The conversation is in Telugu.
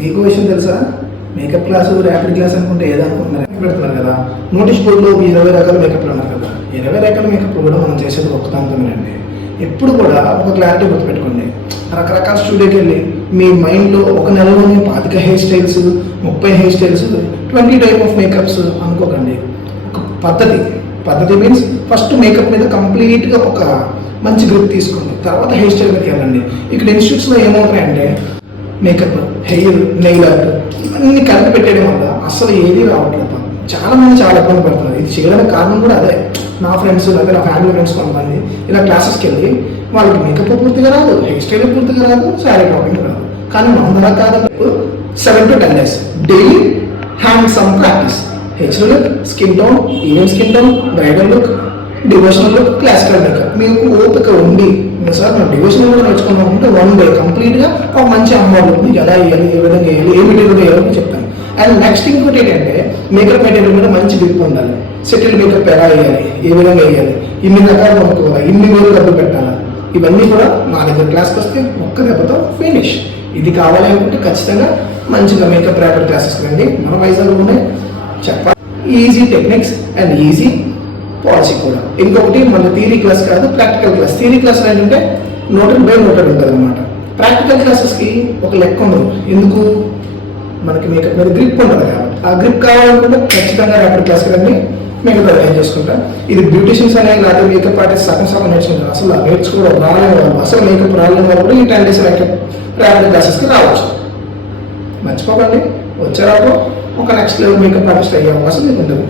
మీకు విషయం తెలుసా? మేకప్ క్లాసు ర్యాపిడ్ క్లాస్ అనుకుంటే ఏదనుకుంటున్నారు పెడుతున్నారు కదా. నోటీస్ బోర్డులో 20 రకాల మేకప్లు అన్నారు కదా. 20 రకాల మేకప్ కూడా మనం చేసేది ఒక్కదానితోనేనండి. ఎప్పుడు కూడా ఒక క్లారిటీ గుర్తుపెట్టుకోండి. రకరకాల స్టూడియోకి వెళ్ళి మీ మైండ్లో ఒక నెలలోనే 25 hair styles, 30 hair styles, 20 type of makeups అనుకోకండి. ఒక పద్ధతి మీన్స్ ఫస్ట్ మేకప్ మీద కంప్లీట్గా ఒక మంచి గ్రిప్ తీసుకోండి. తర్వాత హెయిర్ స్టైల్ మీదకి వెళ్ళండి. ఇక్కడ ఇన్స్టిట్యూట్స్లో ఏమవుతాయంటే మేకప్, హెయిర్, నెయిల్ ఆర్ట్ ఇవన్నీ కలిపి పెట్టేయడం వల్ల అసలు ఏది రావట్లేదు. చాలా మంది చాలా ఇబ్బంది పడుతున్నారు. ఇది చేయడానికి కారణం కూడా అదే. నా ఫ్రెండ్స్ లేదా నా ఫ్యామిలీ ఫ్రెండ్స్ కొంతమంది ఇలా క్లాసెస్కి వెళ్ళి వాళ్ళకి మేకప్ పూర్తిగా రాదు, హెయిర్ స్టైల్ పూర్తిగా రాదు, శారీ టాపింగ్ రాదు. కానీ మన కాదు 7 to 10 days daily hand some practice. HD look, skin tone, even skin tone, bridal look, devotional look, classical makeup. మీకు ఓపిక ఉంది సార్ మనం డివోషనల్ కూడా నేర్చుకున్నాం అంటే 1 day కంప్లీట్గా ఒక మంచి అమ్మవారు లుక్ మీకు ఎలా వేయాలి, ఏ విధంగా వేయాలి, ఏ మెటీరియల్ వేయాలని చెప్తాను. అండ్ నెక్స్ట్ ఇంకోటి ఏంటంటే మేకప్ మెటీరియల్ మీద మంచి గ్రిప్ ఉండాలి. సెటిల్ మేకప్ ఎలా వేయాలి, ఏ విధంగా వేయాలి, ఇన్ని రకాలు కొనుక్కోవాలి, ఇన్ని వేలు డబ్బులు పెట్టాలా, ఇవన్నీ కూడా మా దగ్గర క్లాస్కి వస్తే ఒక్క దెబ్బతో ఫినిష్. ఇది కావాలి అనుకుంటే ఖచ్చితంగా మంచిగా మేకప్ ర్యాపిడ్ క్లాసెస్ రండి. మన వైజాగ్లోనే చెప్పాలి. Easy techniques and easy policy కూడా. ఇంకొకటి మన థియరీ క్లాస్ కాదు, ప్రాక్టికల్ క్లాస్. థియరీ క్లాస్ ఏంటంటే నోటెడ్ ఉంటుంది అనమాట. ప్రాక్టికల్ క్లాసెస్కి ఒక లెక్క ఉండదు. ఎందుకు? మనకి మేకప్ మీద గ్రిప్ ఉంటుంది కాబట్టి. ఆ గ్రిప్ కావాలనుకుంటే ఖచ్చితంగా ర్యాపిడ్ క్లాస్కి రండి. మేకప్ అరేంజ్ చేసుకుంటాం. ఇది బ్యూటిషియన్స్ అనేది లేదా మేకప్ ఆర్టిస్ట్ సగం నేర్చుకుంటారు. అసలు నేర్చుకోవడం రాలేని వాళ్ళు, అసలు మేకప్ రాలేని వాళ్ళు కూడా ఈ 10 days ర్యాపిడ్ క్లాసెస్కి రావచ్చు. మర్చిపోకండి, వచ్చారాకు ఒక నెక్స్ట్ లెవెల్ మేకప్ ఆర్టిస్ట్ అయ్యే అవకాశం మీకు ఉంటుంది.